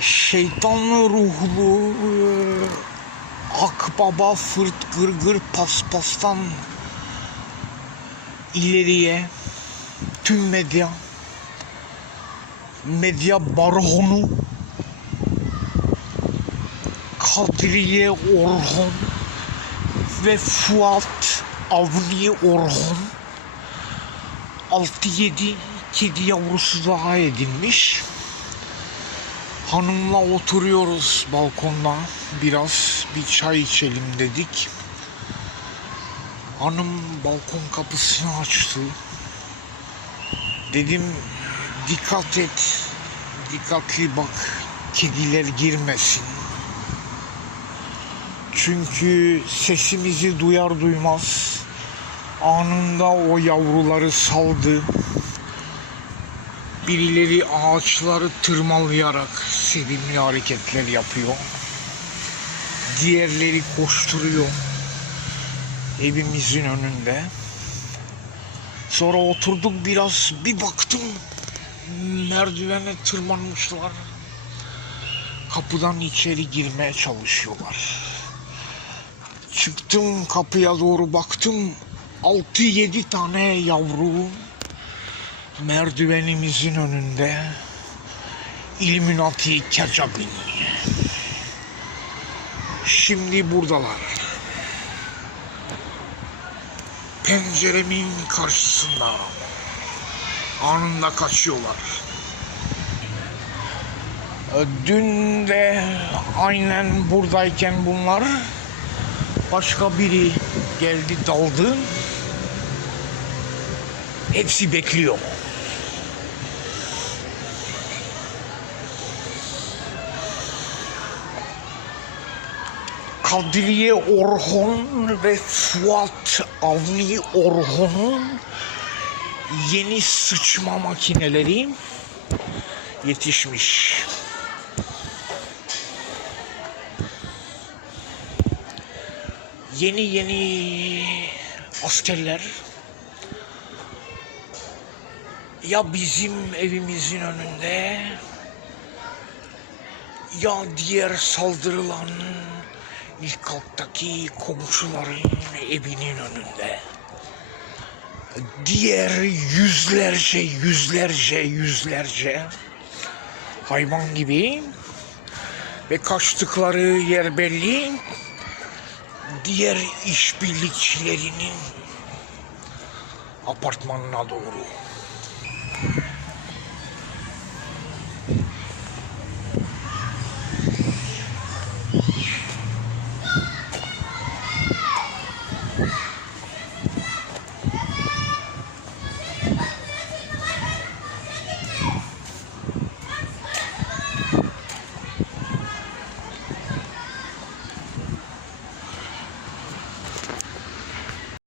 şeytanlı ruhlu e, akbaba fırt gırgır paspastan ileriye tüm medya medya baronu Kadriye Orhon ve Fuat Avni Orhon 6-7 kedi yavrusu daha edinmiş. Hanımla oturuyoruz balkonda. Biraz bir çay içelim dedik. Hanım balkon kapısını açtı. Dedim dikkat et. Dikkatli bak. Kediler girmesin. Çünkü sesimizi duyar duymaz anında o yavruları saldı. Birileri ağaçları tırmalayarak sevimli hareketler yapıyor. Diğerleri koşturuyor evimizin önünde. Sonra oturduk biraz bir baktım merdivene tırmanmışlar. Kapıdan içeri girmeye çalışıyorlar. Çıktım kapıya doğru baktım. 6-7 tane yavru merdivenimizin önünde Illuminati Kecabin. Şimdi buradalar. Penceremin karşısında. Anında kaçıyorlar. Dün de aynen buradayken bunlar başka biri geldi daldı. Hepsi bekliyor. Kadriye Orhon ve Fuat Avni Orhon'un yeni sıçma makineleri yetişmiş. Yeni yeni askerler ya bizim evimizin önünde ya diğer saldırılan ilk kattaki komşuların evinin önünde. Diğer yüzlerce, yüzlerce, yüzlerce hayvan gibi ve kaçtıkları yer belli. Diğer işbirlikçilerinin apartmanına doğru.